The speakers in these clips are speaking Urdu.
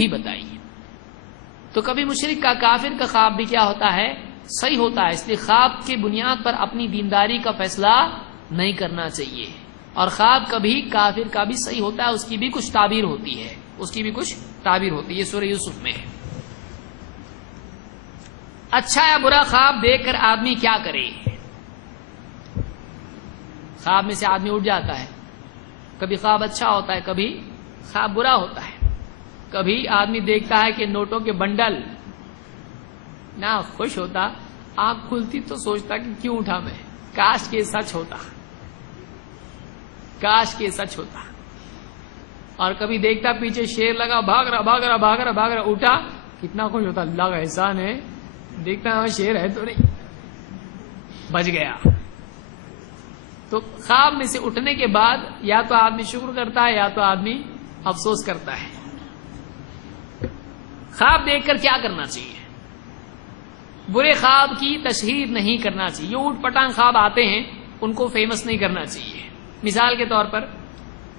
ہی بتائی. تو کبھی مشرک کا کافر کا خواب بھی کیا ہوتا ہے؟ صحیح ہوتا ہے. اس لیے خواب کی بنیاد پر اپنی دینداری کا فیصلہ نہیں کرنا چاہیے. اور خواب کبھی کافر کا بھی صحیح ہوتا ہے، اس کی بھی کچھ تعبیر ہوتی ہے، اس کی بھی کچھ تعبیر ہوتی ہے. یہ سورہ یوسف میں ہے. اچھا یا برا خواب دیکھ کر آدمی کیا کرے؟ خواب میں سے آدمی اٹھ جاتا ہے، کبھی خواب اچھا ہوتا ہے، کبھی خواب برا ہوتا ہے. کبھی آدمی دیکھتا ہے کہ نوٹوں کے بنڈل، نہ خوش ہوتا، آنکھ کھلتی تو سوچتا کہ کیوں اٹھا میں، کاش کے سچ ہوتا، کاش کے سچ ہوتا. اور کبھی دیکھتا پیچھے شیر لگا، بھاگ رہا بھاگ رہا بھاگ رہا بھاگ رہا، اٹھا کتنا خوش ہوتا، اللہ کا احسان ہے، دیکھتا ہے شیر ہے تو نہیں، بچ گیا. تو خواب میں سے اٹھنے کے بعد یا تو آدمی شکر کرتا ہے یا تو آدمی افسوس کرتا ہے. خواب دیکھ کر کیا کرنا چاہیے؟ برے خواب کی تشہیر نہیں کرنا چاہیے. جو اوٹ پٹانگ خواب آتے ہیں ان کو فیمس نہیں کرنا چاہیے. مثال کے طور پر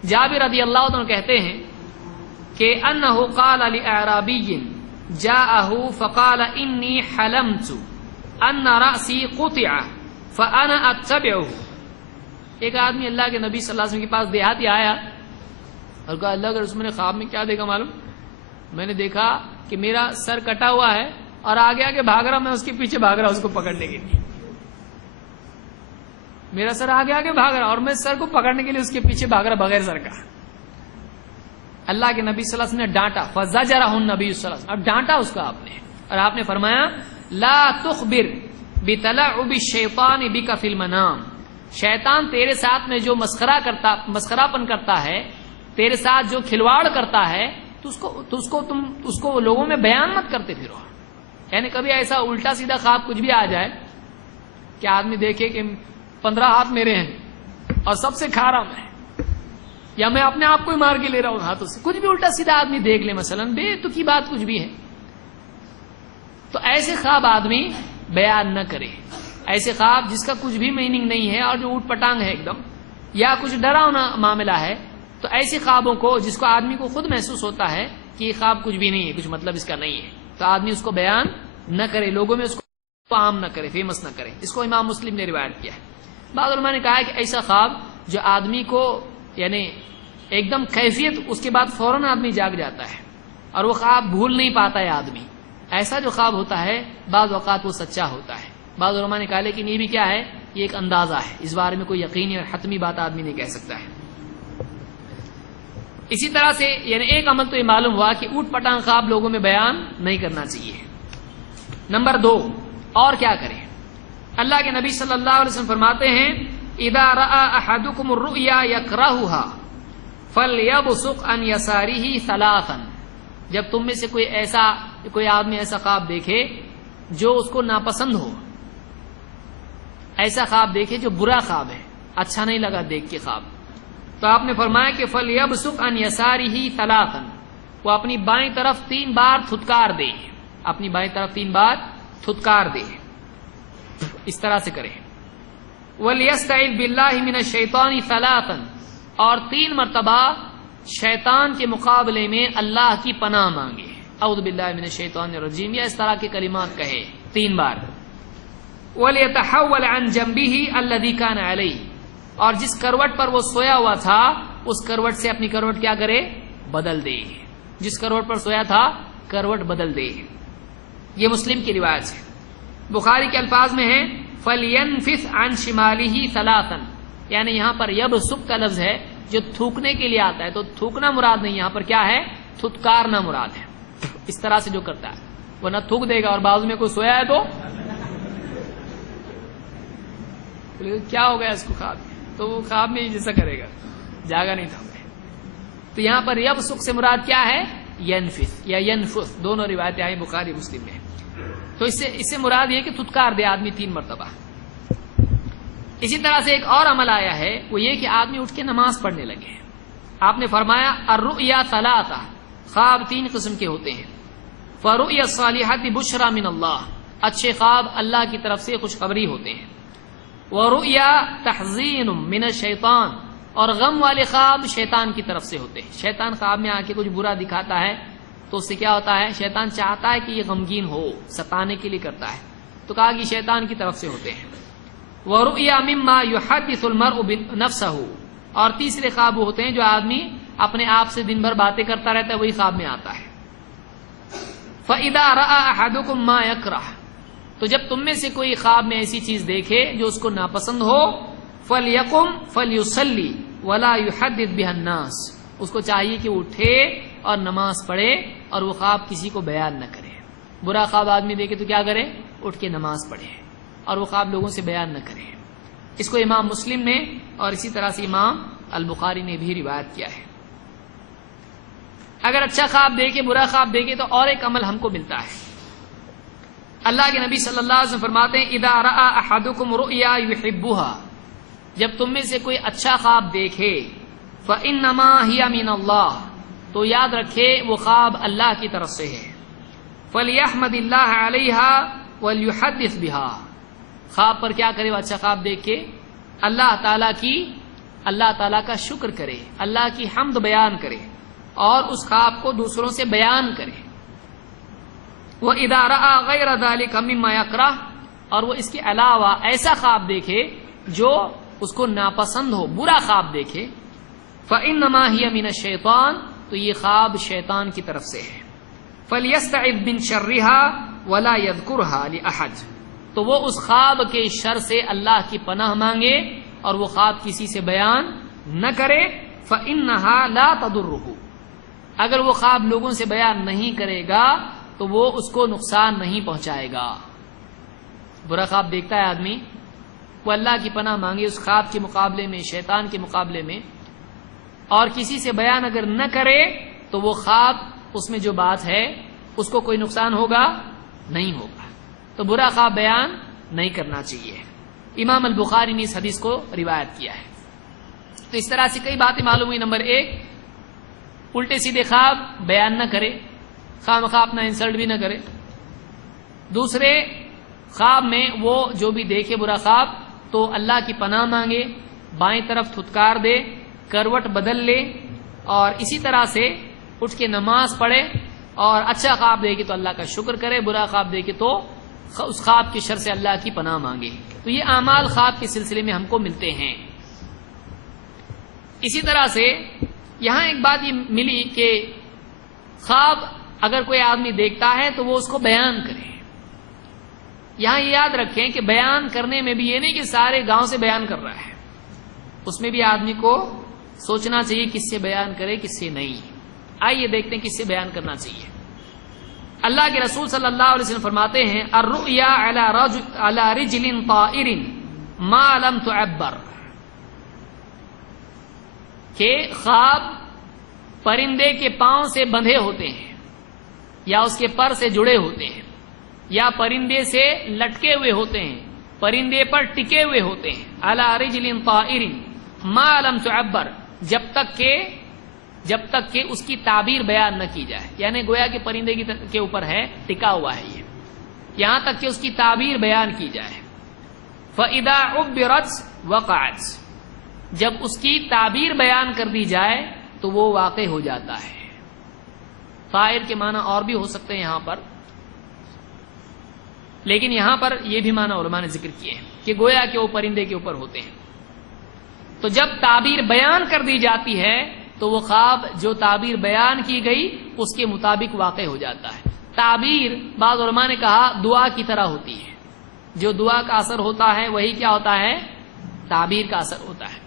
جابر رضی اللہ عنہ کہتے ہیں کہ انہ قال لاعرابی جاءہ فقال انی حلمت ان رأسی قطع فانا اتبعہ. ایک آدمی اللہ کے نبی صلی اللہ علیہ وسلم کے پاس دیہاتی آیا اور کہا اللہ کے رسول نے خواب میں کیا دیکھا معلوم؟ میں نے دیکھا کہ میرا سر کٹا ہوا ہے اور آگے آگے بھاگ رہا، میں اس کے پیچھے بھاگ رہا اس کو پکڑنے کے لیے. میرا سر آگے آگے بھاگ رہا اور میں سر کو پکڑنے کے لیے اس کے پیچھے بھاگ رہا بغیر سر کا. اللہ کے نبی صلی اللہ علیہ وسلم نے ڈانٹا، فزجرہ النبی صلی اللہ علیہ وسلم، اب ڈانٹا اس کو آپ نے، اور آپ نے فرمایا لا تخبر بتلعب الشیطان بک فی المنام. شیطان تیرے ساتھ میں جو مسخرہ پن کرتا ہے، تیرے ساتھ جو کھلواڑ کرتا ہے، تو اس کو لوگوں میں بیان مت کرتے پھرو. یعنی کبھی ایسا الٹا سیدھا خواب کچھ بھی آ جائے کہ آدمی دیکھے کہ 15 ہاتھ میرے ہیں اور سب سے کھا رہا میں، یا میں اپنے آپ کو ہی مار کے لے رہا ہوں ہاتھوں سے، کچھ بھی الٹا سیدھا آدمی دیکھ لے مثلا، بے تو کی بات کچھ بھی ہے، تو ایسے خواب آدمی بیان نہ کرے. ایسے خواب جس کا کچھ بھی میننگ نہیں ہے اور جو اوٹ پٹانگ ہے ایک دم، یا کچھ ڈراؤنا معاملہ ہے، تو ایسے خوابوں کو جس کو آدمی کو خود محسوس ہوتا ہے کہ یہ خواب کچھ بھی نہیں ہے، کچھ مطلب اس کا نہیں ہے، تو آدمی اس کو بیان نہ کرے، لوگوں میں اس کو عام نہ کرے، فیمس نہ کرے. اس کو امام مسلم نے روایت کیا ہے. بعض علماء نے کہا ہے کہ ایسا خواب جو آدمی کو یعنی ایک دم کیفیت اس کے بعد فوراً آدمی جاگ جاتا ہے اور وہ خواب بھول نہیں پاتا ہے آدمی، ایسا جو خواب ہوتا ہے بعض اوقات وہ سچا ہوتا ہے. بعض علماء نے کہا لیکن یہ بھی کیا ہے، یہ ایک اندازہ ہے، اس بارے میں کوئی یقینی اور حتمی بات آدمی نہیں کہہ سکتا ہے. اسی طرح سے یعنی ایک عمل تو یہ معلوم ہوا کہ اوٹ پٹانگ خواب لوگوں میں بیان نہیں کرنا چاہیے. نمبر 2 اور کیا کریں؟ اللہ کے نبی صلی اللہ علیہ وسلم فرماتے ہیں اذا رأى احدكم الرؤيا يكرهها فليبصق عن يساره ثلاثا. جب تم میں سے کوئی آدمی ایسا خواب دیکھے جو اس کو ناپسند ہو، ایسا خواب دیکھے جو برا خواب ہے، اچھا نہیں لگا دیکھ کے خواب، تو آپ نے فرمایا کہ فَلْيَبْسُقْ عَنْ يَسَارِهِ ثَلَاثًا، وہ اپنی بائیں طرف 3 بار تھتکار دے، اپنی بائیں طرف 3 بار تھتکار دے. اس طرح سے کرے. وَلْيَسْتَعِذْ بِاللَّهِ مِنَ الشَّيْطَانِ ثَلَاثًا، اور 3 مرتبہ شیطان کے مقابلے میں اللہ کی پناہ مانگے، اعوذ باللہ من الشیطان الرجیم، یا اس طرح کے کلمات کہے 3 بار. وَلْيَتَحَوَّلْ عَنْ جَنْبِهِ الَّذِي كَانَ عَلَيْهِ، اور جس کروٹ پر وہ سویا ہوا تھا اس کروٹ سے اپنی کروٹ کیا کرے، بدل دے. جس کروٹ پر سویا تھا کروٹ بدل دے. یہ مسلم کی روایت ہے. بخاری کے الفاظ میں ہے فَلْيَنْفِثْ عَنْ شِمَالِهِ ثَلَاثًا، یعنی یہاں پر یبصق کا لفظ ہے جو تھوکنے کے لیے آتا ہے، تو تھوکنا مراد نہیں، یہاں پر کیا ہے، تھتکارنا مراد ہے. اس طرح سے جو کرتا ہے وہ نہ تھوک دے گا اور بازو میں کوئی سویا ہے تو کیا ہو گیا اس کو خواب، تو وہ خواب میں جیسا کرے گا، جاگا نہیں تھا. تو یہاں پر یبصق سے مراد کیا ہے، ینفث یا ینفث، دونوں روایتیں آئی بخاری مسلم میں. تو اس سے مراد یہ کہ تھتکار دے آدمی 3 مرتبہ. اسی طرح سے ایک اور عمل آیا ہے، وہ یہ کہ آدمی اٹھ کے نماز پڑھنے لگے. آپ نے فرمایا الرؤیا ثلاثہ، خواب 3 قسم کے ہوتے ہیں. فرؤیا الصالحات بشرا من اللہ، اچھے خواب اللہ کی طرف سے خوشخبری ہوتے ہیں. ورؤیا تحزین من الشیطان، اور غم والے خواب شیطان کی طرف سے ہوتے ہیں. شیطان خواب میں آ کے کچھ برا دکھاتا ہے تو اس سے کیا ہوتا ہے؟ شیطان چاہتا ہے کہ یہ غمگین ہو، ستانے کے لیے کرتا ہے، تو کہا کہ شیطان کی طرف سے ہوتے ہیں۔ وَرُؤْيَا مِمَّا يُحَدِّثُ الْمَرْءُ نَفْسَهُ، اور تیسرے خواب وہ ہوتے ہیں جو آدمی اپنے آپ سے دن بھر باتیں کرتا رہتا ہے، وہی خواب میں آتا ہے۔ فَإِذَا رَأَى أَحَدُكُم مَّا يَكْرَهُ، تو جب تم میں سے کوئی خواب میں ایسی چیز دیکھے جو اس کو ناپسند ہو، فَلْيَقُمْ فَلْيُصَلِّ وَلَا يُحَدِّثْ بِهَا النَّاسَ، اس کو چاہیے کہ وہ اٹھے اور نماز پڑھے اور وہ خواب کسی کو بیان نہ کرے۔ برا خواب آدمی دیکھے تو کیا کرے؟ اٹھ کے نماز پڑھے اور وہ خواب لوگوں سے بیان نہ کرے۔ اس کو امام مسلم نے اور اسی طرح سے امام البخاری نے بھی روایت کیا ہے۔ اگر اچھا خواب دیکھے، برا خواب دیکھے تو اور ایک عمل ہم کو ملتا ہے۔ اللہ کے نبی صلی اللہ علیہ وسلم فرماتے ہیں اذا رأى احدكم رؤيا يحبها، جب تم میں سے کوئی اچھا خواب دیکھے، فانما هي من الله، تو یاد رکھے وہ خواب اللہ کی طرف سے ہے۔ فلیحمد اللہ علیہا ولیحدث بہا، خواب پر کیا کرے؟ وہ اچھا خواب دیکھ کے اللہ تعالیٰ کا شکر کرے، اللہ کی حمد بیان کرے اور اس خواب کو دوسروں سے بیان کرے۔ وَإِذَا رَأَى غَيْرَ ذَلِكَ مِمَّا يَكْرَهُ، اور وہ اس کے علاوہ ایسا خواب دیکھے جو اس کو ناپسند ہو، برا خواب دیکھے، فَإِنَّمَا هِيَ مِنَ الشَّيْطَانِ، تو یہ خواب شیطان کی طرف سے ہے۔ فَلْيَسْتَعِذْ مِنْ شَرِّهَا وَلَا يَذْكُرْهَا لِأَحَدٍ، تو وہ اس خواب کے شر سے اللہ کی پناہ مانگے اور وہ خواب کسی سے بیان نہ کرے۔ فَإِنَّهَا لَا تَضُرُّهُ، اگر وہ خواب لوگوں سے بیان نہیں کرے گا تو وہ اس کو نقصان نہیں پہنچائے گا۔ برا خواب دیکھتا ہے آدمی، وہ اللہ کی پناہ مانگے اس خواب کے مقابلے میں، شیطان کے مقابلے میں، اور کسی سے بیان اگر نہ کرے تو وہ خواب، اس میں جو بات ہے اس کو کوئی نقصان ہوگا نہیں ہوگا۔ تو برا خواب بیان نہیں کرنا چاہیے۔ امام البخاری نے اس حدیث کو روایت کیا ہے۔ تو اس طرح سے کئی باتیں معلوم ہوئی۔ نمبر 1، الٹے سیدھے خواب بیان نہ کرے، خواہ مخواہ اپنا انسلٹ بھی نہ کرے۔ دوسرے، خواب میں وہ جو بھی دیکھے برا خواب تو اللہ کی پناہ مانگے، بائیں طرف تھتکار دے، کروٹ بدل لے، اور اسی طرح سے اٹھ کے نماز پڑھے، اور اچھا خواب دیکھے تو اللہ کا شکر کرے، برا خواب دیکھے تو اس خواب کی شر سے اللہ کی پناہ مانگے۔ تو یہ اعمال خواب کے سلسلے میں ہم کو ملتے ہیں۔ اسی طرح سے یہاں ایک بات یہ ملی کہ خواب اگر کوئی آدمی دیکھتا ہے تو وہ اس کو بیان کرے۔ یہاں یہ یاد رکھیں کہ بیان کرنے میں بھی یہ نہیں کہ سارے گاؤں سے بیان کر رہا ہے، اس میں بھی آدمی کو سوچنا چاہیے کس سے بیان کرے کس سے نہیں۔ آئیے دیکھتے ہیں کس سے بیان کرنا چاہیے۔ اللہ کے رسول صلی اللہ علیہ وسلم فرماتے ہیں الرؤیا علی رجل طائر ما لم تعبر، کہ خواب پرندے کے پاؤں سے بندھے ہوتے ہیں یا اس کے پر سے جڑے ہوتے ہیں یا پرندے سے لٹکے ہوئے ہوتے ہیں، پرندے پر ٹکے ہوئے ہوتے ہیں۔ علی رجل طائر ما لم تعبر، جب تک کہ اس کی تعبیر بیان نہ کی جائے، یعنی گویا کہ پرندے کے اوپر ہے، ٹکا ہوا ہے یہ، یہاں تک کہ اس کی تعبیر بیان کی جائے۔ فَإِذَا عُبِّرَتْ وَقَعَتْ، جب اس کی تعبیر بیان کر دی جائے تو وہ واقع ہو جاتا ہے۔ طائر کے معنی اور بھی ہو سکتے ہیں یہاں پر، لیکن یہاں پر یہ بھی معنی علماء نے ذکر کیے ہیں کہ گویا کہ وہ پرندے کے اوپر ہوتے ہیں۔ تو جب تعبیر بیان کر دی جاتی ہے تو وہ خواب جو تعبیر بیان کی گئی اس کے مطابق واقع ہو جاتا ہے۔ تعبیر بعض علماء نے کہا دعا کی طرح ہوتی ہے، جو دعا کا اثر ہوتا ہے وہی کیا ہوتا ہے؟ تعبیر کا اثر ہوتا ہے۔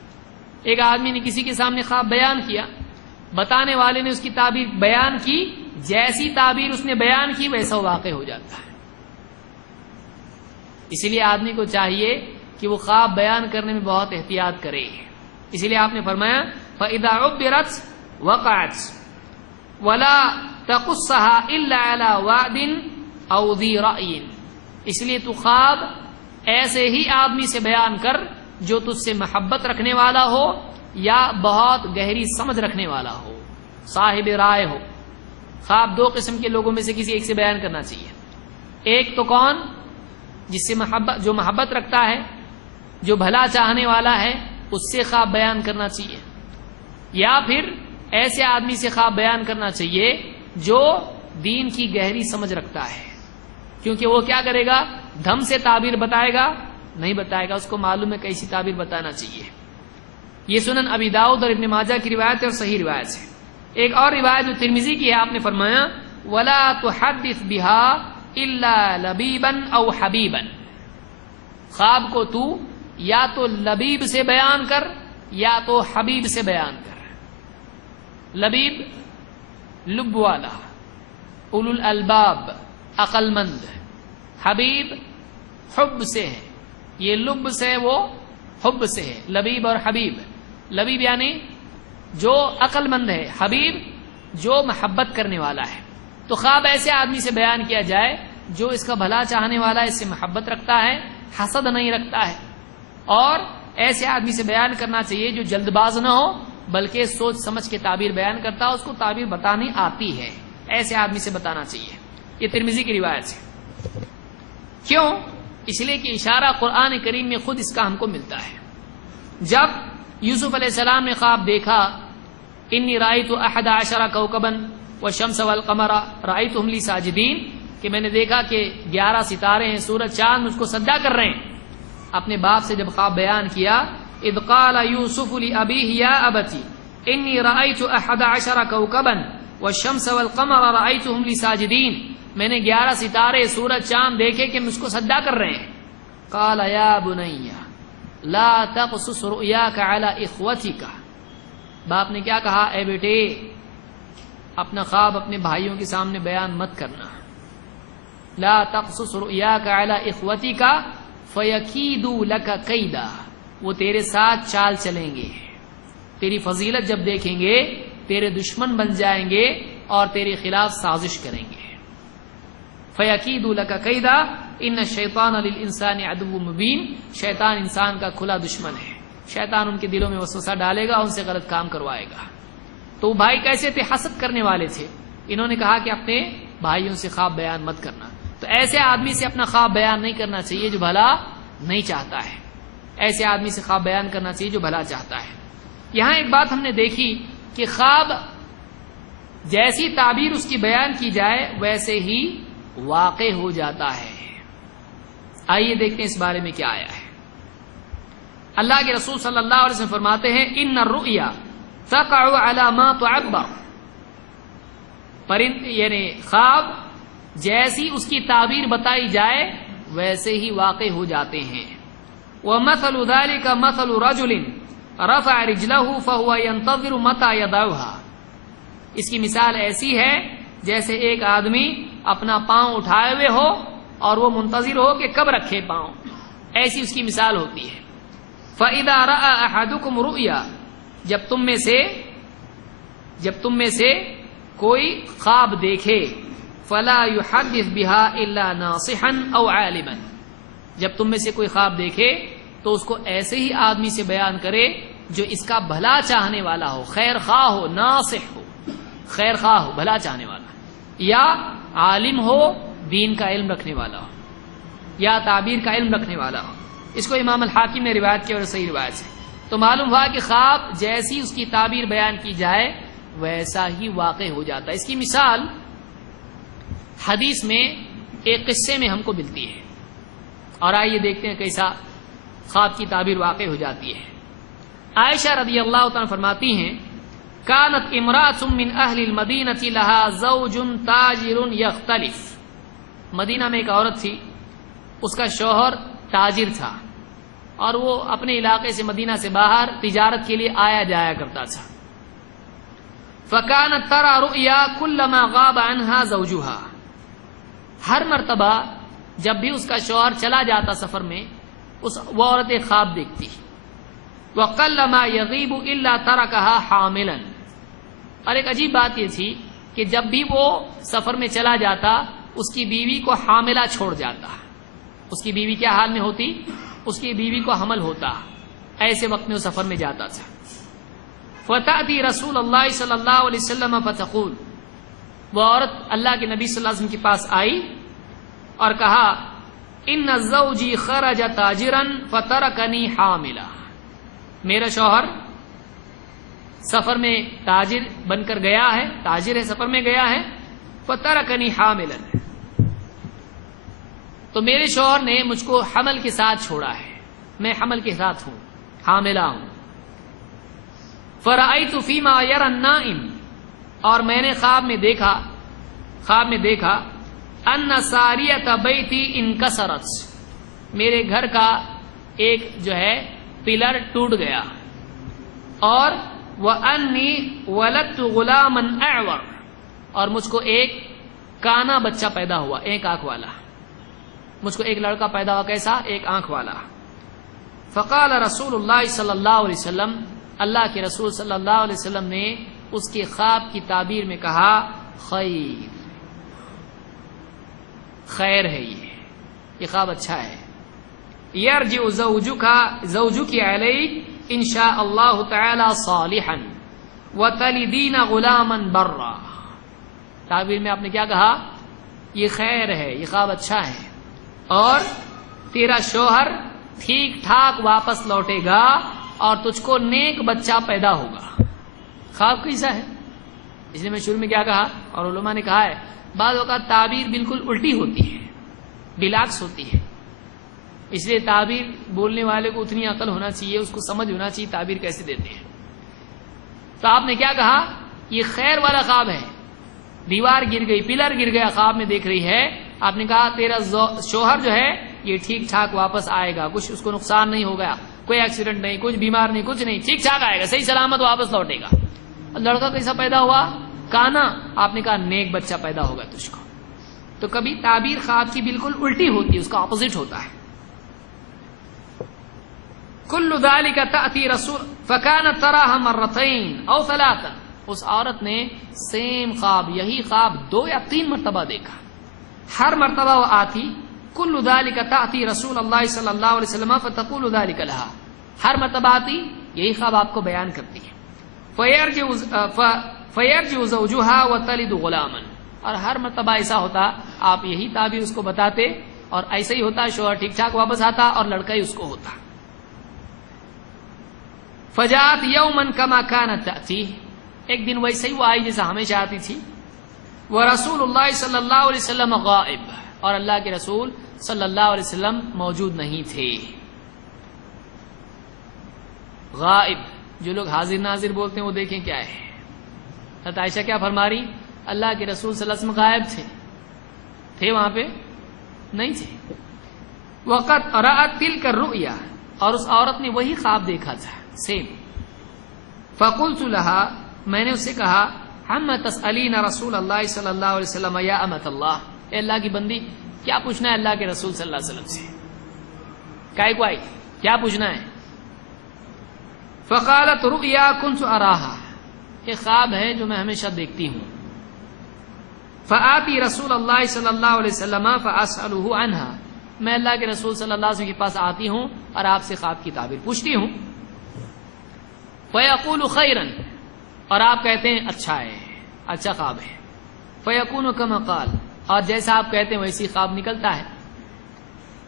ایک آدمی نے کسی کے سامنے خواب بیان کیا، بتانے والے نے اس کی تعبیر بیان کی، جیسی تعبیر اس نے بیان کی ویسا واقع ہو جاتا ہے۔ اسی لیے آدمی کو چاہیے کہ وہ خواب بیان کرنے میں بہت احتیاط کرے۔ اسی لیے آپ نے فرمایا فَإِذَا عُبِّرَتْ وَقَعَتْ وَلَا تَقُصَّهَا إِلَّا عَلَى وَعْدٍ أَوْ ذِي رَأْيٍ، اس لیے تو خواب ایسے ہی آدمی سے بیان کر جو تجھ سے محبت رکھنے والا ہو یا بہت گہری سمجھ رکھنے والا ہو، صاحب رائے ہو۔ خواب دو قسم کے لوگوں میں سے کسی ایک سے بیان کرنا چاہیے۔ ایک تو کون؟ جس سے جو محبت رکھتا ہے، جو بھلا چاہنے والا ہے، اس سے خواب بیان کرنا چاہیے، یا پھر ایسے آدمی سے خواب بیان کرنا چاہیے جو دین کی گہری سمجھ رکھتا ہے، کیونکہ وہ کیا کرے گا؟ دھم سے تعبیر بتائے گا نہیں بتائے گا، اس کو معلوم ہے کیسی تعبیر بتانا چاہیے۔ یہ سنن ابی داؤد اور ابن ماجہ کی روایت ہے اور صحیح روایت ہے۔ ایک اور روایت جو ترمذی کی ہے، آپ نے فرمایا وَلَا تُحَدِّثْ بِهَا إِلَّا لَبِيبًا أَوْ حَبِيبًا، خواب کو تو یا تو لبیب سے بیان کر یا تو حبیب سے بیان کر۔ لبیب لب والا، اولو الالباب عقل مند، حبیب حب سے ہے، یہ لب سے وہ حب سے ہے، لبیب اور حبیب۔ لبیب یعنی جو عقل مند ہے، حبیب جو محبت کرنے والا ہے۔ تو خواب ایسے آدمی سے بیان کیا جائے جو اس کا بھلا چاہنے والا ہے، اس سے محبت رکھتا ہے، حسد نہیں رکھتا ہے، اور ایسے آدمی سے بیان کرنا چاہیے جو جلد باز نہ ہو بلکہ سوچ سمجھ کے تعبیر بیان کرتا ہے، اس کو تعبیر بتانی آتی ہے، ایسے آدمی سے بتانا چاہیے۔ یہ ترمذی کی روایت ہے۔ کیوں؟ اس لیے کہ اشارہ قرآن کریم میں خود اس کا ہم کو ملتا ہے۔ جب یوسف علیہ السلام نے خواب دیکھا انی رأیت 11 کوكبا والشمس والقمر رأیتهم لی ساجدین، کہ میں نے دیکھا کہ 11 ستارے ہیں، سورج چاند مجھ کو سجدہ کر رہے ہیں۔ اپنے باپ سے جب خواب بیان کیا، اذ قال یوسف لأبیہ یا ابتی انی رأیت 11 کوكبا والشمس والقمر رأیتهم لی ساجدین، میں نے 11 ستارے سورج چاند دیکھے کہ مجھ کو سجدہ کر رہے ہیں۔ قال یا بنی لا تقصص رؤیاک علی اخوتک، باپ نے کیا کہا؟ اے بیٹے، اپنا خواب اپنے بھائیوں کے سامنے بیان مت کرنا۔ لا تقصص رؤیاک علی اخوتک فیکیدوا لک کیدا، وہ تیرے ساتھ چال چلیں گے، تیری فضیلت جب دیکھیں گے تیرے دشمن بن جائیں گے اور تیرے خلاف سازش کریں گے۔ فیکیدوا لک کیدا ان الشیطان للانسان عدو مبین، شیطان انسان کا کھلا دشمن ہے، شیطان ان کے دلوں میں وسوسہ ڈالے گا، ان سے غلط کام کروائے گا۔ تو بھائی کیسے تھے؟ حسد کرنے والے تھے۔ انہوں نے کہا کہ اپنے بھائیوں سے خواب بیان مت کرنا۔ تو ایسے آدمی سے اپنا خواب بیان نہیں کرنا چاہیے جو بھلا نہیں چاہتا ہے، ایسے آدمی سے خواب بیان کرنا چاہیے جو بھلا چاہتا ہے۔ یہاں ایک بات ہم نے دیکھی کہ خواب جیسی تعبیر اس کی بیان کی جائے ویسے ہی واقع ہو جاتا ہے۔ آئیے دیکھتے ہیں اس بارے میں کیا آیا ہے۔ اللہ کے رسول صلی اللہ علیہ وسلم فرماتے ہیں ان الرؤیا تقع علی ما تعبر، یعنی خواب جیسی اس کی تعبیر بتائی جائے ویسے ہی واقع ہو جاتے ہیں۔ ومثل ذلك مثل رجل رفع رجله فهو ينتظر متى يضعها، اس کی مثال ایسی ہے جیسے ایک آدمی اپنا پاؤں اٹھائے ہوئے ہو اور وہ منتظر ہو کہ کب رکھے پاؤں، ایسی اس کی مثال ہوتی ہے۔ فَإِذَا رَأَى أَحَدُكُمْ رُؤْيَا، جب تم میں سے کوئی خواب دیکھے، فَلَا يُحَدِّثْ بِهَا إِلَّا نَاصِحًا أَوْ عَالِمًا، جب تم میں سے کوئی خواب دیکھے تو اس کو ایسے ہی آدمی سے بیان کرے جو اس کا بھلا چاہنے والا ہو، خیر خواہ ہو، ناصح ہو، خیر خواہ ہو، بھلا چاہنے والا، یا عالم ہو، دین کا علم رکھنے والا ہو، یا تعبیر کا علم رکھنے والا ہو۔ اس کو امام الحاکم نے روایت کی اور صحیح روایت ہے۔ تو معلوم ہوا کہ خواب جیسی اس کی تعبیر بیان کی جائے ویسا ہی واقع ہو جاتا ہے۔ اس کی مثال حدیث میں ایک قصے میں ہم کو ملتی ہے، اور آئیے دیکھتے ہیں کیسا خواب کی تعبیر واقع ہو جاتی ہے۔ عائشہ رضی اللہ تعالیٰ فرماتی ہیں کانت امرأۃ من اہل المدینہ لہا زوج تاجر یختلف، مدینہ میں ایک عورت تھی، اس کا شوہر تاجر تھا اور وہ اپنے علاقے سے مدینہ سے باہر تجارت کے لیے آیا جایا کرتا تھا۔ فکانت ترى رؤیا كلما غاب عنها زوجها، ہر مرتبہ جب بھی اس کا شوہر چلا جاتا سفر میں وہ عورت ایک خواب دیکھتی۔ وقلما یغیب الا ترکها حاملا، اور ایک عجیب بات یہ تھی کہ جب بھی وہ سفر میں چلا جاتا اس کی بیوی کو حاملہ چھوڑ جاتا۔ اس کی بیوی کیا حال میں ہوتی؟ اس کی بیوی کو حمل ہوتا، ایسے وقت میں وہ سفر میں جاتا تھا۔ فتأتی رسول اللہ صلی اللہ علیہ وسلم فتقول، وہ عورت اللہ کے نبی صلی اللہ علیہ وسلم کے پاس آئی اور کہا ان زوجی خرج تاجرا فترکنی حاملہ، میرا شوہر سفر میں تاجر بن کر گیا ہے، تاجر ہے، سفر میں گیا ہے، فترکنی حاملا، تو میرے شوہر نے مجھ کو حمل کے ساتھ چھوڑا ہے، میں حمل کے ساتھ ہوں، حاملہ ہوں۔ فرأیت فیما یری النائم، اور میں نے خواب میں دیکھا ان ساریۃ بیتی انکسرت، میرے گھر کا ایک جو ہے پلر ٹوٹ گیا، اور وانی ولدت غلاما اعور، اور مجھ کو ایک کانا بچہ پیدا ہوا، ایک آنکھ والا، مجھ کو ایک لڑکا پیدا ہوا، کیسا؟ ایک آنکھ والا۔ فقال رسول اللہ صلی اللہ علیہ وسلم، اللہ کے رسول صلی اللہ علیہ وسلم نے اس کے خواب کی تعبیر میں کہا خیر ہے، یہ خواب اچھا ہے۔ یرجع زوجک علیک ان شاء اللہ تعالی صالحا وتلدین غلاما برا، تعبیر میں آپ نے کیا کہا؟ یہ خیر ہے، یہ خواب اچھا ہے، اور تیرا شوہر ٹھیک ٹھاک واپس لوٹے گا اور تجھ کو نیک بچہ پیدا ہوگا۔ خواب کیسا ہے؟ اس لیے میں شروع میں کیا کہا، اور علماء نے کہا ہے بعض اوقات تعبیر بالکل الٹی ہوتی ہے، بالعکس ہوتی ہے، اس لیے تعبیر بولنے والے کو اتنی عقل ہونا چاہیے، اس کو سمجھ ہونا چاہیے تعبیر کیسے دیتے ہیں۔ تو آپ نے کیا کہا؟ یہ خیر والا خواب ہے، دیوار گر گئی، پلر گر گیا، خواب میں دیکھ رہی ہے، آپ نے کہا تیرا شوہر جو ہے یہ ٹھیک ٹھاک واپس آئے گا، کچھ اس کو نقصان نہیں ہوگا، کوئی ایکسیڈنٹ نہیں، کچھ بیمار نہیں، کچھ نہیں، ٹھیک ٹھاک آئے گا، صحیح سلامت واپس لوٹے گا۔ لڑکا کیسا پیدا ہوا؟ کانا، آپ نے کہا نیک بچہ پیدا ہوگا تجھ کو۔ تو کبھی تعبیر خواب کی بالکل الٹی ہوتی ہے، اس کا اپوزٹ ہوتا ہے۔ کل ذالک تأتی رسول فکانت تراها مرتين او ثلاثا، اس عورت نے سیم خواب، یہی خواب 2 یا 3 مرتبہ دیکھا، ہر مرتبہ وہ آتی کل ذالک تأتی رسول اللہ صلی اللہ علیہ وسلم فتقول ذالک لها، ہر مرتبہ آتی یہی خواب آپ کو بیان کرتی ہے۔ فیرجع زوجها وتلد غلاما، اور ہر مرتبہ ایسا ہوتا آپ یہی تعبیر اس کو بتاتے، اور ایسا ہی ہوتا شوہر ٹھیک ٹھاک واپس آتا اور لڑکا ہی اس کو ہوتا۔ فجاءت یوما کما کانت تأتی، ایک دن ویسے ہی وہ آئی جیسا ہمیشہ آتی تھی۔ ورسول اللہ صلی اللہ علیہ وسلم غائب، اور اللہ کے رسول صلی اللہ علیہ وسلم موجود نہیں تھے۔ غائب، جو لوگ حاضر ناظر بولتے ہیں وہ دیکھیں کیا ہے۔ حضرت عائشہ کیا فرما رہی؟ اللہ کے رسول صلی اللہ علیہ وسلم غائب تھے وہاں پہ نہیں تھے۔ وقت رأت تلک الرؤیا، اور اس عورت نے وہی خواب دیکھا تھا، سیم۔ فقلت لها، میں نے اس سے کہا ہم تسألین رسول اللہ صلی اللہ علیہ وسلم یا امت اللہ، اے اللہ کی بندی کیا پوچھنا ہے اللہ کے رسول صلی اللہ علیہ وسلم سے، کائے کو آئی، کیا پوچھنا ہے؟ فقالت رؤیا كنت اراها، یہ خواب ہے جو میں ہمیشہ دیکھتی ہوں۔ فآتی رسول اللہ صلی اللہ علیہ وسلم فاسألہ عنها، میں اللہ کے رسول صلی اللہ علیہ وسلم کے پاس آتی ہوں اور آپ سے خواب کی تعبیر پوچھتی ہوں۔ فیقول خیرا، اور آپ کہتے ہیں اچھا ہے، اچھا خواب ہے۔ فیکون کما قال، اور جیسا آپ کہتے ہیں ویسی خواب نکلتا ہے۔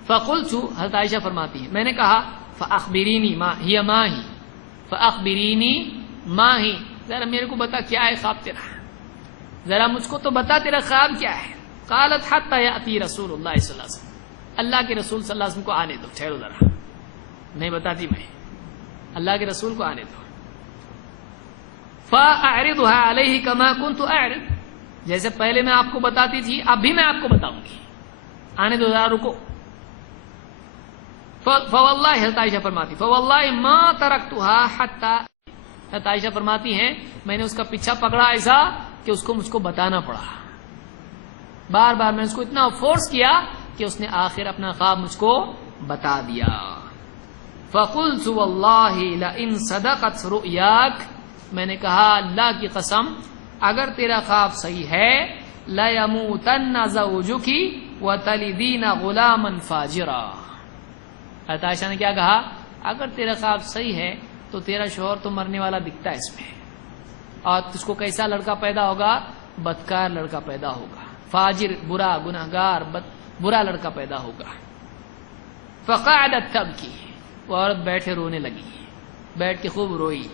فقلت، حضرت عائشہ فرماتی ہے میں نے کہا فاخبرینی ما ہی، فاخبرینی ما ہی، ذرا میرے کو بتا کیا ہے خواب تیرا، ذرا مجھ کو تو بتا تیرا خواب کیا ہے۔ قالت حتی یأتی رسول اللہ صلی اللہ علیہ وسلم، اللہ کے رسول صلی اللہ علیہ وسلم کو آنے دو، ٹھہرو ذرا، نہیں بتاتی میں، اللہ کے رسول کو آنے دو۔ فأعرضها علیہ کما کنت اعرض، جیسے پہلے میں آپ کو بتاتی تھی اب بھی میں آپ کو بتاؤں گی، آنے دو ذرا، رکو۔ فواللہ، حضرت عائشہ فرماتی فواللہ ما ترکتها حتی، حضرت عائشہ فرماتی ہیں میں نے اس کا پیچھا پکڑا ایسا کہ اس کو مجھ کو بتانا پڑا، بار بار میں نے اس کو اتنا فورس کیا کہ اس نے آخر اپنا خواب مجھ کو بتا دیا۔ فقلت واللہ لئن صدقت رؤیاک، میں نے کہا اللہ کی قسم اگر تیرا خواب صحیح ہے، لَيَمُوتَنَّ زَوْجُكِ وَتَلِدِينَ غُلَامًا فَاجِرًا، حضرت عائشہ نے کیا کہا اگر تیرا خواب صحیح ہے تو تیرا شوہر تو مرنے والا دکھتا ہے اس میں، اور تجھ کو کیسا لڑکا پیدا ہوگا؟ بدکار لڑکا پیدا ہوگا، فاجر، برا، گناہگار، برا لڑکا پیدا ہوگا۔ فقعدت تبکی، وہ عورت بیٹھے رونے لگی، بیٹھ کے خوب روئی۔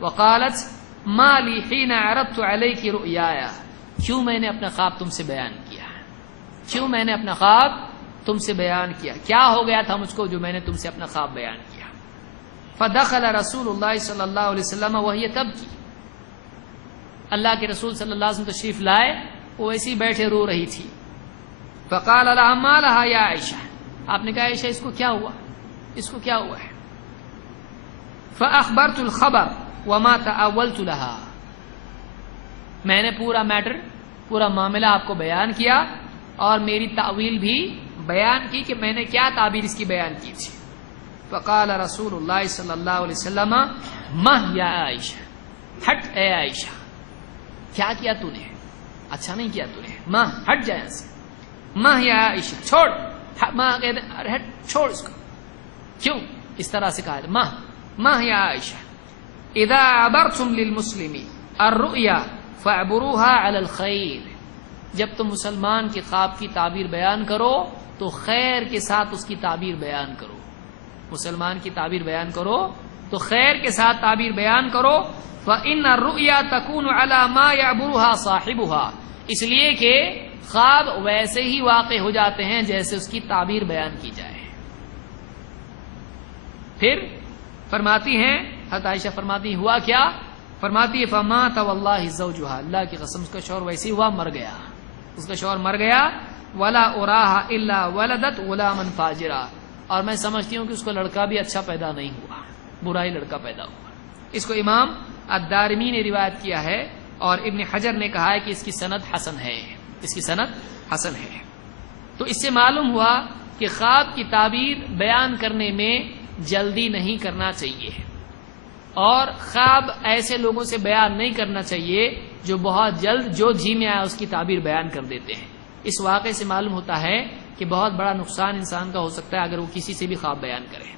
وقالت ما لی حین عرضت علیک رؤیایا، کیوں میں نے اپنا خواب تم سے بیان کیا؟ کیوں میں نے اپنا خواب تم سے بیان کیا؟ کیا ہو گیا تھا مجھ کو جو میں نے تم سے اپنا خواب بیان کیا؟ فدخل رسول اللہ صلی اللہ علیہ وسلم وہی تبکی، اللہ کے رسول صلی اللہ علیہ وسلم تشریف لائے، وہ ایسے ہی بیٹھے رو رہی تھی. فقال لها ما لها یا عائشہ، آپ نے کہا عائشہ اس کو کیا ہوا، اس کو کیا ہوا ہے؟ فاخبرت الخبر وما تأولت لها، میں نے پورا میٹر، پورا معاملہ آپ کو بیان کیا اور میری تعویل بھی بیان کی کہ میں نے کیا تعبیر اس کی بیان کی تھی. فقال رسول اللہ صلی اللہ علیہ وسلم مہ یا عائشہ، ہٹ اے عائشہ، کیا کیا تو نے، اچھا نہیں کیا تو نے، ماں ہٹ جائے سے، ماں یا عائشہ چھوڑ، ماں ہٹ چھوڑ اس کو. کیوں اس طرح سے کہا؟ ماں یا عائشہ اذا عبرتم للمسلمین الرؤیا فاعبروها علی الخیر، جب تم مسلمان کے خواب کی تعبیر بیان کرو تو خیر کے ساتھ اس کی تعبیر بیان کرو. مسلمان کی تعبیر بیان کرو تو خیر کے ساتھ تعبیر بیان کرو. فإن الرؤیا تكون على ما يعبرها صاحبها، اس لیے کہ خواب ویسے ہی واقع ہو جاتے ہیں جیسے اس کی تعبیر بیان کی جائے. پھر فرماتی ہیں حضرت عائشہ فرماتی ہیں ہوا کیا؟ فرماتی ہے فمات واللہ زوجها، اللہ کی قسم اس کا شوہر ویسے ہی ہوا، مر گیا، اس کا شوہر مر گیا. ولا اراها الا ولدت غلاما فاجرا، اور میں سمجھتی ہوں کہ اس کو لڑکا بھی اچھا پیدا نہیں ہوا، برا ہی لڑکا پیدا ہوا. اس کو امام الدارمی نے روایت کیا ہے اور ابن حجر نے کہا ہے کہ اس کی سند حسن ہے، اس کی سند حسن ہے. تو اس سے معلوم ہوا کہ خواب کی تعبیر بیان کرنے میں جلدی نہیں کرنا چاہیے، اور خواب ایسے لوگوں سے بیان نہیں کرنا چاہیے جو بہت جلد جو جی میں آیا اس کی تعبیر بیان کر دیتے ہیں. اس واقعے سے معلوم ہوتا ہے کہ بہت بڑا نقصان انسان کا ہو سکتا ہے اگر وہ کسی سے بھی خواب بیان کرے.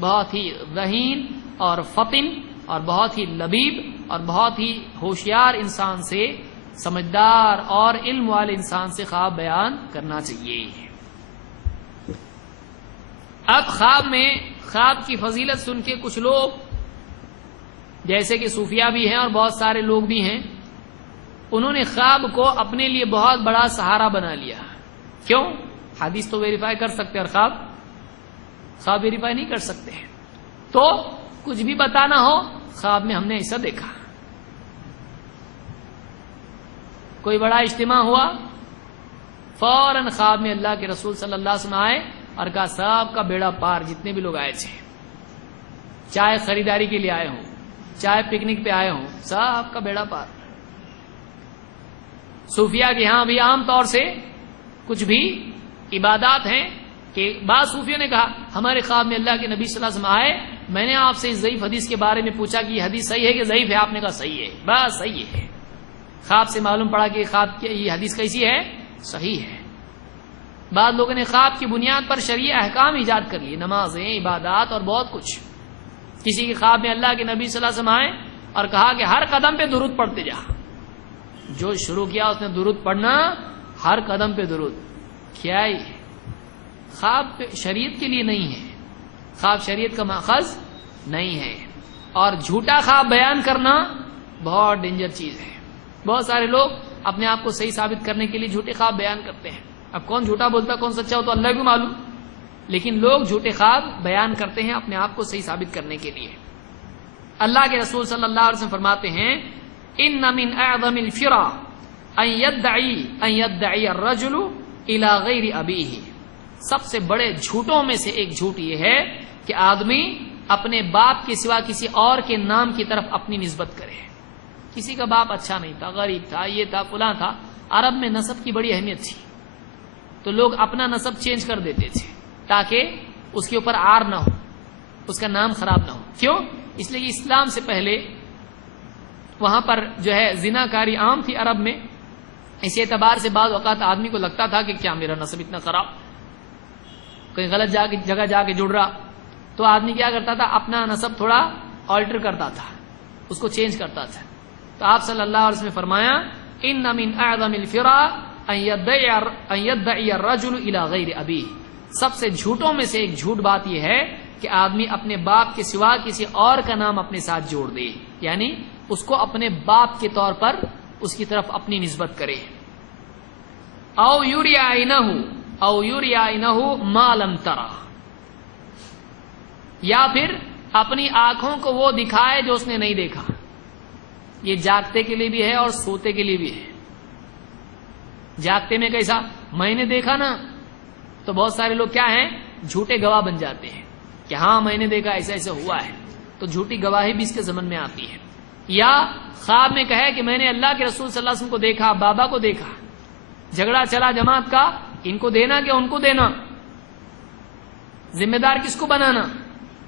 بہت ہی ذہین اور فطن اور بہت ہی لبیب اور بہت ہی ہوشیار انسان سے، سمجھدار اور علم والے انسان سے خواب بیان کرنا چاہیے. اب خواب کی فضیلت سن کے کچھ لوگ جیسے کہ صوفیہ بھی ہیں اور بہت سارے لوگ بھی ہیں، انہوں نے خواب کو اپنے لیے بہت بڑا سہارا بنا لیا. کیوں؟ حدیث تو ویریفائی کر سکتے اور خواب ویریفائی نہیں کر سکتے. تو کچھ بھی بتانا ہو خواب میں ہم نے ایسا دیکھا. کوئی بڑا اجتماع ہوا، فوراً خواب میں اللہ کے رسول صلی اللہ علیہ وسلم آئے اور کہا صاحب کا بیڑا پار، جتنے بھی لوگ آئے تھے، چاہے خریداری کے لیے آئے ہوں چاہے پکنک پہ آئے ہوں، صاحب کا بیڑا پار. صوفیہ کے ہاں بھی عام طور سے کچھ بھی عبادات ہیں کہ بعض صوفیوں نے کہا ہمارے خواب میں اللہ کے نبی صلی اللہ علیہ وسلم آئے، میں نے آپ سے اس ضعیف حدیث کے بارے میں پوچھا کہ یہ حدیث صحیح ہے کہ ضعیف ہے، آپ نے کہا صحیح ہے، بس صحیح ہے. خواب سے معلوم پڑا کہ خواب کی یہ حدیث کیسی ہے؟ صحیح ہے. بعض لوگوں نے خواب کی بنیاد پر شرعی احکام ایجاد کر لیے، نمازیں، عبادات اور بہت کچھ. کسی کے خواب میں اللہ کے نبی صلی اللہ علیہ وسلم آئے اور کہا کہ ہر قدم پہ درود پڑھتے جا. جو شروع کیا اس نے درود پڑھنا، ہر قدم پہ درود. کیا ہے؟ خواب شریعت کے لیے نہیں ہے، خواب شریعت کا ماخذ نہیں ہے. اور جھوٹا خواب بیان کرنا بہت ڈینجر چیز ہے. بہت سارے لوگ اپنے آپ کو صحیح ثابت کرنے کے لیے جھوٹے خواب بیان کرتے ہیں. اب کون جھوٹا بولتا کون سچا ہو تو اللہ کو معلوم، لیکن لوگ جھوٹے خواب بیان کرتے ہیں اپنے آپ کو صحیح ثابت کرنے کے لیے. اللہ کے رسول صلی اللہ علیہ وسلم فرماتے ہیں ان من اعظم الفرا ان يدعي الرجل الى غیر ابیہ، سب سے بڑے جھوٹوں میں سے ایک جھوٹ یہ ہے کہ آدمی اپنے باپ کے سوا کسی اور کے نام کی طرف اپنی نسبت کرے. کسی کا باپ اچھا نہیں تھا، غریب تھا، یہ تھا، فلاں تھا. عرب میں نسب کی بڑی اہمیت تھی، تو لوگ اپنا نسب چینج کر دیتے تھے تاکہ اس کے اوپر عار نہ ہو، اس کا نام خراب نہ ہو. کیوں؟ اس لیے کہ اسلام سے پہلے وہاں پر جو ہے زنا کاری عام تھی عرب میں. اس اعتبار سے بعض اوقات آدمی کو لگتا تھا کہ کیا میرا نسب اتنا خراب، کہیں غلط جگہ جا کے جڑ رہا، تو آدمی کیا کرتا تھا اپنا نسب تھوڑا آلٹر کرتا تھا، اس کو چینج کرتا تھا. تو آپ صلی اللہ علیہ وسلم نے فرمایا ان من اعظم الفرا ان يدعي الرجل الى غیر ابیہ، سب سے جھوٹوں میں سے ایک جھوٹ بات یہ ہے کہ آدمی اپنے باپ کے سوا کسی اور کا نام اپنے ساتھ جوڑ دے، یعنی اس کو اپنے باپ کے طور پر اس کی طرف اپنی نسبت کرے. او یریعنہ ما لم ترى، یا پھر اپنی آنکھوں کو وہ دکھائے جو اس نے نہیں دیکھا. یہ جاگتے کے لیے بھی ہے اور سوتے کے لیے بھی ہے. جاگتے میں کیسا؟ میں نے دیکھا نا، تو بہت سارے لوگ کیا ہیں، جھوٹے گواہ بن جاتے ہیں کہ ہاں میں نے دیکھا، ایسا ایسا ہوا ہے، تو جھوٹی گواہی بھی اس کے ضمن میں آتی ہے. یا خواب میں کہے کہ میں نے اللہ کے رسول صلی اللہ علیہ وسلم کو دیکھا، بابا کو دیکھا، جھگڑا چلا جماعت کا، ان کو دینا کہ ان کو دینا، ذمہ دار کس کو بنانا؟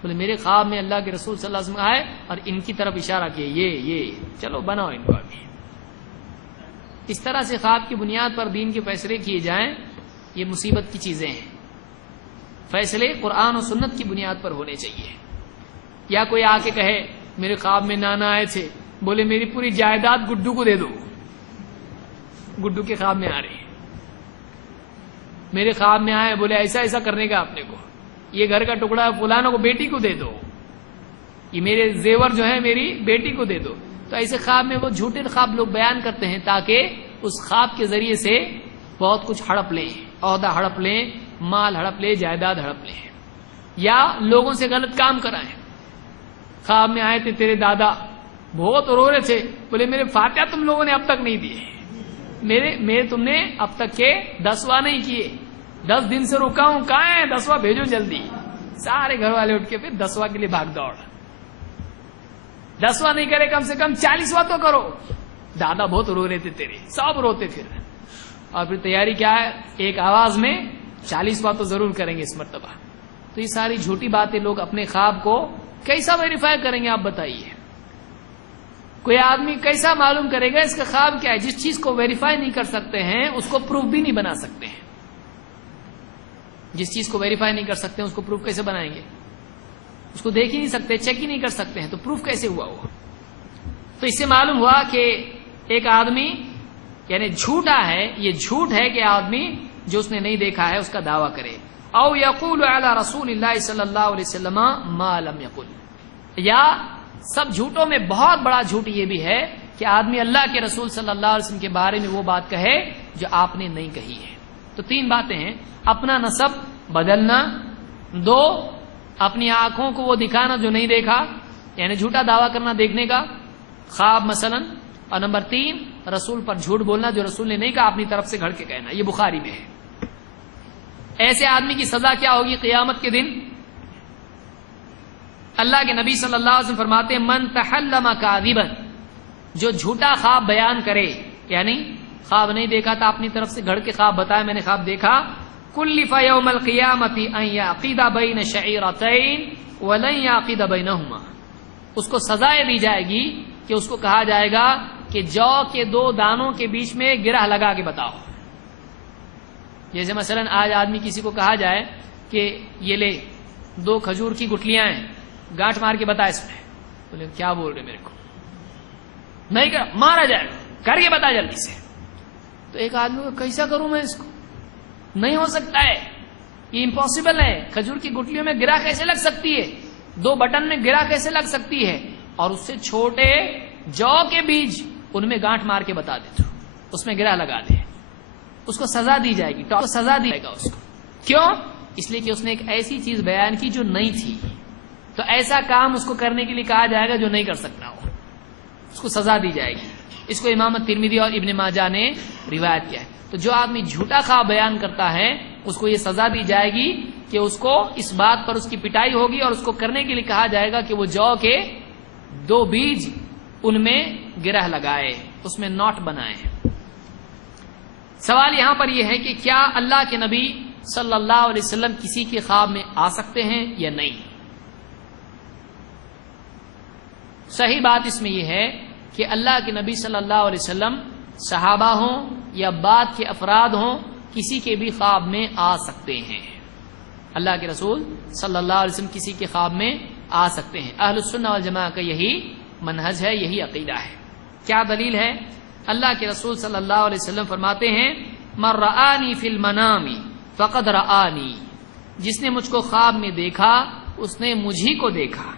بولے میرے خواب میں اللہ کے رسول صلی اللہ علیہ وسلم آئے اور ان کی طرف اشارہ کیے، یہ چلو بناؤ ان کو ابھی. اس طرح سے خواب کی بنیاد پر دین کے فیصلے کیے جائیں، یہ مصیبت کی چیزیں ہیں. فیصلے قرآن و سنت کی بنیاد پر ہونے چاہیے. یا کوئی آ کے کہے میرے خواب میں نانا آئے تھے، بولے میری پوری جائیداد گڈو کو دے دو. گڈو کے خواب میں آ رہے ہیں، میرے خواب میں آئے، بولے ایسا ایسا کرنے کا اپنے کو، یہ گھر کا ٹکڑا فلانا کو بیٹی کو دے دو، یہ میرے زیور جو ہے میری بیٹی کو دے دو. تو ایسے خواب میں وہ جھوٹے خواب لوگ بیان کرتے ہیں تاکہ اس خواب کے ذریعے سے بہت کچھ ہڑپ لیں، عہدہ ہڑپ لیں، مال ہڑپ لیں، جائیداد ہڑپ لیں، یا لوگوں سے غلط کام کرائیں. خواب میں آئے تھے تیرے دادا بہت رو رہے تھے، بولے میرے فاتحہ تم لوگوں نے اب تک نہیں دیے، میرے تم نے اب تک کے 10واں نہیں کیے، 10 دن سے رکا ہوں، کہاں ہے 10واں بھیجو جلدی. سارے گھر والے اٹھ کے پھر 10واں کے لیے بھاگ دوڑ. 10واں نہیں کرے کم سے کم 40واں تو کرو. دادا بہت رو رہے تھے تیرے، سب روتے پھر. اور پھر تیاری کیا ہے، ایک آواز میں 40واں تو ضرور کریں گے اس مرتبہ. تو یہ ساری جھوٹی باتیں لوگ اپنے خواب کو کیسا ویریفائی کریں گے آپ بتائیے؟ کوئی آدمی کیسا معلوم کرے گا اس کا خواب کیا ہے؟ جس چیز کو ویریفائی نہیں کر سکتے ہیں اس کو پروف بھی نہیں بنا سکتے ہیں. جس چیز کو ویریفائی نہیں کر سکتے ہیں اس کو پروف کیسے بنائیں گے؟ اس کو دیکھ ہی نہیں سکتے، چیک ہی نہیں کر سکتے ہیں، تو پروف کیسے ہوا وہ؟ تو اس سے معلوم ہوا کہ ایک آدمی یعنی جھوٹا ہے. یہ جھوٹ ہے کہ آدمی جو اس نے نہیں دیکھا ہے اس کا دعویٰ کرے. او یقول علی رسول اللہ صلی اللہ علیہ وسلم ما لم یقل. یا سب جھوٹوں میں بہت بڑا جھوٹ یہ بھی ہے کہ آدمی اللہ کے رسول صلی اللہ علیہ وسلم کے بارے میں وہ بات کہے جو آپ نے نہیں کہی ہے. تو 3 باتیں ہیں: اپنا نسب بدلنا، 2 اپنی آنکھوں کو وہ دکھانا جو نہیں دیکھا، یعنی جھوٹا دعویٰ کرنا دیکھنے کا، خواب مثلا، اور نمبر 3 رسول پر جھوٹ بولنا جو رسول نے نہیں کہا اپنی طرف سے گھڑ کے کہنا. یہ بخاری میں ہے. ایسے آدمی کی سزا کیا ہوگی قیامت کے دن؟ اللہ کے نبی صلی اللہ علیہ وسلم فرماتے ہیں من تحلم کاذبا، جو جھوٹا خواب بیان کرے، یعنی خواب نہیں دیکھا تھا اپنی طرف سے گھڑ کے خواب بتایا میں نے خواب دیکھا، کلف یوم القیامت ان یعقد بین شعیرتین ولن یعقد بینہما. اس کو سزا دی جائے گی کہ اس کو کہا جائے گا کہ جو کے 2 دانوں کے بیچ میں گرہ لگا کے بتاؤ. جیسے مثلا آج آدمی کسی کو کہا جائے کہ یہ لے 2 کھجور کی گٹلیاں ہیں، گانٹھ مار کے بتا اس میں. بولے کیا بول رہے میرے کو؟ نہیں کر، مارا جائے گا، کر کے بتا جلدی سے. تو ایک آدمی کو کیسا کروں میں اس کو؟ نہیں ہو سکتا ہے، یہ امپاسبل ہے. کھجور کی گٹلیوں میں گرہ کیسے لگ سکتی ہے؟ 2 بٹن میں گرہ کیسے لگ سکتی ہے؟ اور اس سے چھوٹے جو کے بیج ان میں گانٹھ مار کے بتا دے، تو اس میں گرہ لگا دے. اس کو سزا دی جائے گی، تو سزا دی جائے گا اس کو. کیوں؟ اس لیے کہ اس نے ایک ایسی چیز بیان کی جو نہیں تھی. تو ایسا کام اس کو کرنے کے لیے کہا جائے گا جو نہیں کر سکتا ہو، اس کو سزا دی جائے گی. اس کو امام ترمذی اور ابن ماجہ نے روایت کیا ہے. تو جو آدمی جھوٹا خواب بیان کرتا ہے اس کو یہ سزا دی جائے گی کہ اس کو اس بات پر اس کی پٹائی ہوگی اور اس کو کرنے کے لیے کہا جائے گا کہ وہ جو کے 2 بیج ان میں گرہ لگائے، اس میں نوٹ بنائے. سوال یہاں پر یہ ہے کہ کیا اللہ کے نبی صلی اللہ علیہ وسلم کسی کے خواب میں آ سکتے ہیں یا نہیں؟ صحیح بات اس میں یہ ہے کہ اللہ کے نبی صلی اللہ علیہ وسلم صحابہ ہوں یا بعد کے افراد ہوں، کسی کے بھی خواب میں آ سکتے ہیں. اللہ کے رسول صلی اللہ علیہ وسلم کسی کے خواب میں آ سکتے ہیں. اہل السنہ والجماعہ کا یہی منہج ہے، یہی عقیدہ ہے. کیا دلیل ہے؟ اللہ کے رسول صلی اللہ علیہ وسلم فرماتے ہیں من رآنی فی المنام فقد رآنی، جس نے مجھ کو خواب میں دیکھا اس نے مجھی کو دیکھا.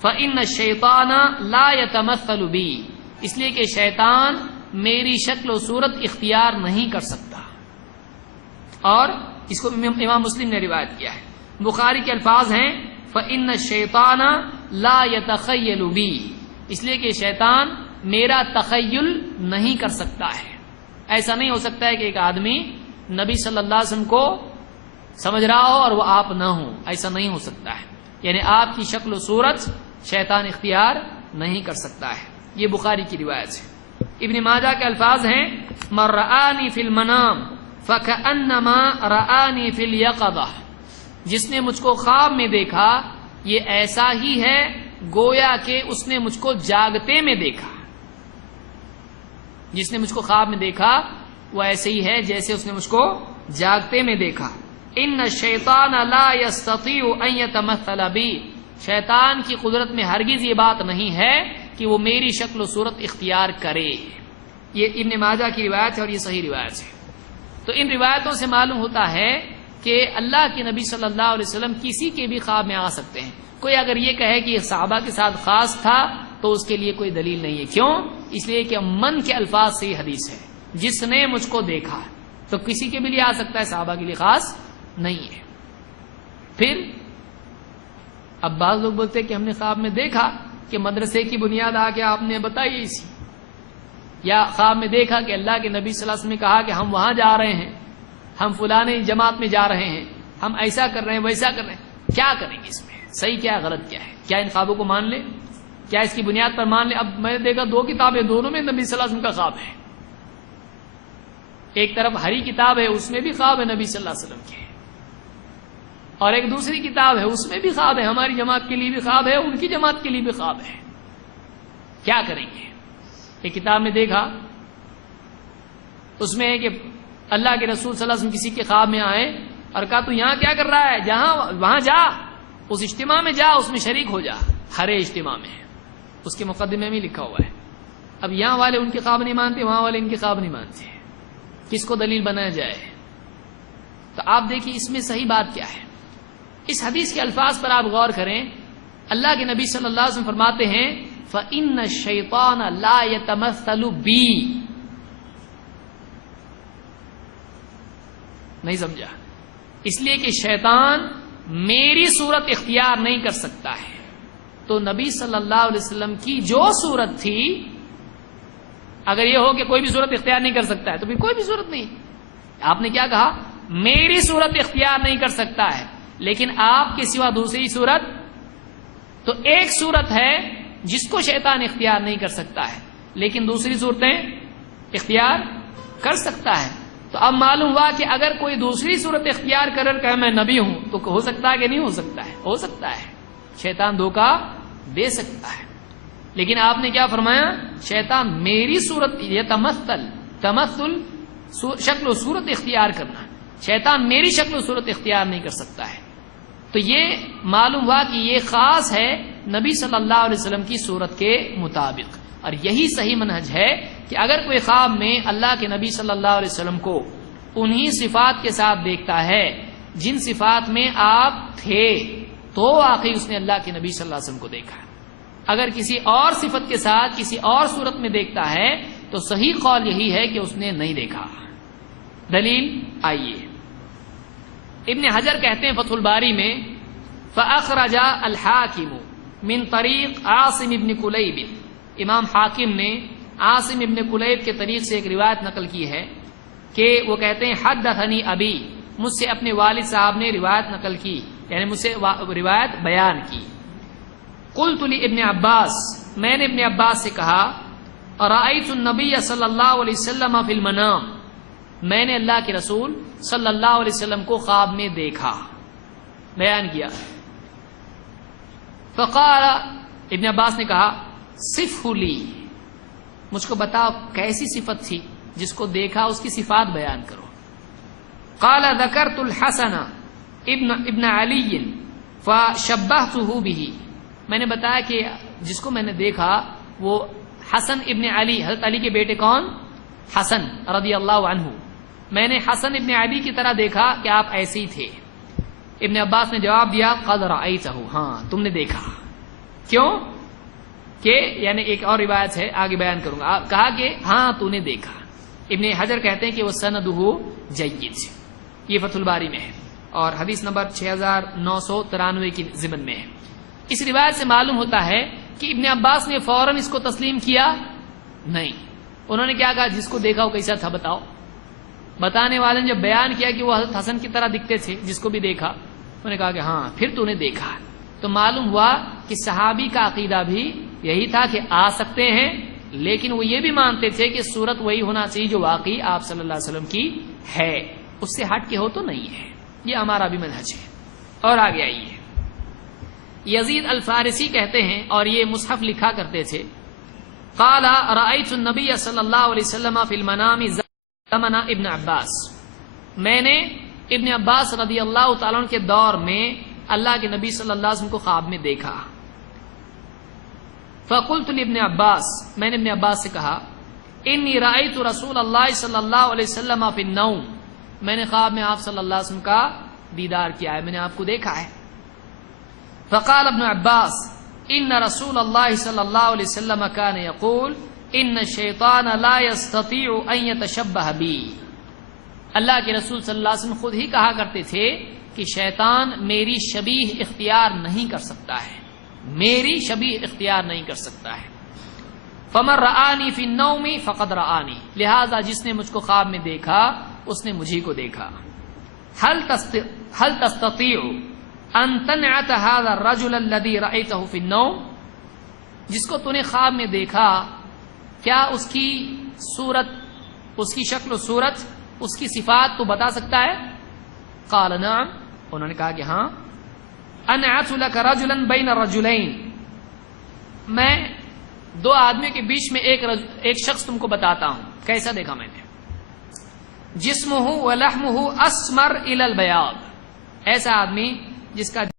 فإن الشیطان لا يتمثل بی، اس لیے کہ شیطان میری شکل و صورت اختیار نہیں کر سکتا. اور اس کو امام مسلم نے روایت کیا ہے. بخاری کے الفاظ ہیں فَإِنَّ الشَّيْطَانَ لَا يَتَخَيَّلُ بِي، اس لیے کہ شیطان میرا تخیل نہیں کر سکتا ہے. ایسا نہیں ہو سکتا ہے کہ ایک آدمی نبی صلی اللہ علیہ وسلم کو سمجھ رہا ہو اور وہ آپ نہ ہوں، ایسا نہیں ہو سکتا ہے. یعنی آپ کی شکل و صورت شیطان اختیار نہیں کر سکتا ہے. یہ بخاری کی روایت ہے. ابن ماجہ کے الفاظ ہیں مَن رَآنِي فِي الْمَنَامِ فَكَأَنَّمَا رَآنِي فِي الْيَقَظَةِ، جس نے مجھ کو خواب میں دیکھا یہ ایسا ہی ہے گویا کہ اس نے مجھ کو جاگتے میں دیکھا. جس نے مجھ کو خواب میں دیکھا وہ ایسے ہی ہے جیسے اس نے مجھ کو جاگتے میں دیکھا. ان الشیطان لا یستطیع ان یتمثل بی، شیطان کی قدرت میں ہرگز یہ بات نہیں ہے کہ وہ میری شکل و صورت اختیار کرے. یہ ابن ماجہ کی روایت ہے اور یہ صحیح روایت ہے. تو ان روایتوں سے معلوم ہوتا ہے کہ اللہ کے نبی صلی اللہ علیہ وسلم کسی کے بھی خواب میں آ سکتے ہیں. کوئی اگر یہ کہے کہ یہ صحابہ کے ساتھ خاص تھا تو اس کے لیے کوئی دلیل نہیں ہے. کیوں؟ اس لیے کہ من کے الفاظ سے یہ حدیث ہے جس نے مجھ کو دیکھا، تو کسی کے بھی لیے آ سکتا ہے، صحابہ کے لیے خاص نہیں ہے. پھر اب بعض لوگ بولتے ہیں کہ ہم نے خواب میں دیکھا کہ مدرسے کی بنیاد آ کے آپ نے بتائی اسی، یا خواب میں دیکھا کہ اللہ کے نبی صلی اللہ علیہ وسلم نے کہا کہ ہم وہاں جا رہے ہیں، ہم فلانے جماعت میں جا رہے ہیں، ہم ایسا کر رہے ہیں ویسا کر رہے ہیں. کیا کریں گے اس میں؟ صحیح کیا ہے غلط کیا ہے؟ کیا ان خوابوں کو مان لیں؟ کیا اس کی بنیاد پر مان لیں؟ اب میں نے دیکھا 2 کتابیں، دونوں میں نبی صلی اللہ علیہ وسلم کا خواب ہے. ایک طرف ہری کتاب ہے اس میں بھی خواب ہے نبی صلی اللہ علیہ وسلم کے، اور ایک دوسری کتاب ہے اس میں بھی خواب ہے، ہماری جماعت کے لیے بھی خواب ہے، ان کی جماعت کے لیے بھی خواب ہے. کیا کریں گے؟ ایک کتاب میں دیکھا اس میں ہے کہ اللہ کے رسول صلی اللہ علیہ وسلم کسی کے خواب میں آئے اور کہا تو یہاں کیا کر رہا ہے؟ وہاں جا، اس اجتماع میں جا، اس میں شریک ہو جا. ہرے اجتماع میں اس کے مقدمے میں لکھا ہوا ہے. اب یہاں والے ان کے خواب نہیں مانتے، وہاں والے ان کے خواب نہیں مانتے، کس کو دلیل بنایا جائے؟ تو آپ دیکھیں اس میں صحیح بات کیا ہے. اس حدیث کے الفاظ پر آپ غور کریں. اللہ کے نبی صلی اللہ علیہ وسلم فرماتے ہیں فَإِنَّ الشَّيْطَانَ لَا يَتَمَثَّلُ بِي. نہیں سمجھا؟ اس لیے کہ شیطان میری صورت اختیار نہیں کر سکتا ہے. تو نبی صلی اللہ علیہ وسلم کی جو صورت تھی، اگر یہ ہو کہ کوئی بھی صورت اختیار نہیں کر سکتا ہے تو پھر کوئی بھی صورت نہیں. آپ نے کیا کہا؟ میری صورت اختیار نہیں کر سکتا ہے، لیکن آپ کے سوا دوسری صورت، تو ایک صورت ہے جس کو شیطان اختیار نہیں کر سکتا ہے لیکن دوسری صورتیں اختیار کر سکتا ہے. تو اب معلوم ہوا کہ اگر کوئی دوسری صورت اختیار کر کہ میں نبی ہوں تو ہو سکتا ہے کہ نہیں ہو سکتا ہے؟ ہو سکتا ہے. شیطان دھوکہ دے سکتا ہے. لیکن آپ نے کیا فرمایا؟ شیطان میری صورت، یہ تمثل شکل و صورت اختیار کرنا، شیطان میری شکل و صورت اختیار نہیں کر سکتا ہے. تو یہ معلوم ہوا کہ یہ خاص ہے نبی صلی اللہ علیہ وسلم کی صورت کے مطابق. اور یہی صحیح منہج ہے کہ اگر کوئی خواب میں اللہ کے نبی صلی اللہ علیہ وسلم کو انہی صفات کے ساتھ دیکھتا ہے جن صفات میں آپ تھے، تو واقعی اس نے اللہ کے نبی صلی اللہ علیہ وسلم کو دیکھا. اگر کسی اور صفت کے ساتھ کسی اور صورت میں دیکھتا ہے تو صحیح قول یہی ہے کہ اس نے نہیں دیکھا. دلیل آئیے. ابن حجر کہتے ہیں فتح الباری میں فَأَخْرَجَ الْحَاكِمُ مِنْ طَرِيقِ عاصم ابن کلیب. امام حاکم نے عاصم ابن کلیب کے طریق سے ایک روایت نقل کی ہے کہ وہ کہتے ہیں حدثنی ابی، مجھ سے اپنے والد صاحب نے روایت نقل کی، یعنی مجھ سے روایت بیان کی. قلت لابن عباس، میں نے ابن عباس سے کہا رأیت النبی صلی اللہ علیہ وسلم فی المنام، میں نے اللہ کے رسول صلی اللہ علیہ وسلم کو خواب میں دیکھا، بیان کیا. فقال، ابن عباس نے کہا صفہ لی، مجھ کو بتاؤ کیسی صفت تھی جس کو دیکھا، اس کی صفات بیان کرو. قال ذکرت الحسن ابن علی فشبہتہ بہ، میں نے بتایا کہ جس کو میں نے دیکھا وہ حسن ابن علی، حضرت علی کے بیٹے کون؟ حسن رضی اللہ عنہ. میں نے حسن ابن علی کی طرح دیکھا کہ آپ ایسے ہی تھے. ابن عباس نے جواب دیا قد رأیتہ، ہاں تم نے دیکھا. کیوں؟ کہ یعنی ایک اور روایت ہے آگے بیان کروں گا، کہا کہ ہاں تو نے دیکھا. ابن حجر کہتے ہیں کہ وہ سندہ جید، یہ فتح الباری میں ہے اور حدیث نمبر 6993 کی ضمن میں ہے. اس روایت سے معلوم ہوتا ہے کہ ابن عباس نے فوراً اس کو تسلیم کیا نہیں. انہوں نے کیا کہا؟ جس کو دیکھا وہ کیسا تھا بتاؤ. بتانے والے نے جب بیان کیا کہ وہ حضرت حسن کی طرح دکھتے تھے جس کو بھی دیکھا، انہوں نے کہا کہ ہاں پھر تو نے دیکھا. تو معلوم ہوا کہ صحابی کا عقیدہ بھی یہی تھا کہ آ سکتے ہیں، لیکن وہ یہ بھی مانتے تھے کہ صورت وہی ہونا چاہیے جو واقعی آپ صلی اللہ علیہ وسلم کی ہے، اس سے ہٹ کے ہو تو نہیں ہے. یہ ہمارا بھی منہج ہے. اور آگے آئیے، یزید الفارسی کہتے ہیں اور یہ مصحف لکھا کرتے تھے، قال رأيت النبي صلی اللہ علیہ وسلم فی المنام زمن ابن عباس، میں نے ابن عباس رضی اللہ تعالیٰ عنہ کے دور میں اللہ کے نبی صلی اللہ علیہ وسلم کو خواب میں دیکھا. فقلت لابن عباس، میں نے ابن عباس سے کہا، انی رأیت رسول اللہ صلی اللہ علیہ وسلم فی النوم، میں نے خواب میں آپ صلی اللہ علیہ وسلم کا دیدار کیا ہے، میں نے آپ کو دیکھا ہے. فقال ابن عباس ان رسول اللہ صلی اللہ علیہ وسلم کان یقول ان الشیطان لا يستطيع ان يتشبه بی، اللہ کے رسول صلی اللہ علیہ وسلم خود ہی کہا کرتے تھے کہ شیطان میری شبیہ اختیار نہیں کر سکتا ہے، میری شبیہ اختیار نہیں کر سکتا ہے. فمن رآنی فی النوم فقد رآنی، لہذا جس نے مجھ کو خواب میں دیکھا اس نے مجھے کو دیکھا. هل تستطيع ان تنعت هذا الرجل الذي رأيته في النوم، جس کو تو نے خواب میں دیکھا کیا اس کی صورت، اس کی شکل و صورت، اس کی صفات تو بتا سکتا ہے؟ قال نعم، انہوں نے کہا کہ ہاں. انعت لك رجلا بين الرجلين، میں دو آدمیوں کے بیچ میں ایک شخص تم کو بتاتا ہوں. کیسا دیکھا میں نے؟ جسمہ ولحمہ اسمر الی البیاض، ایسا آدمی جس کا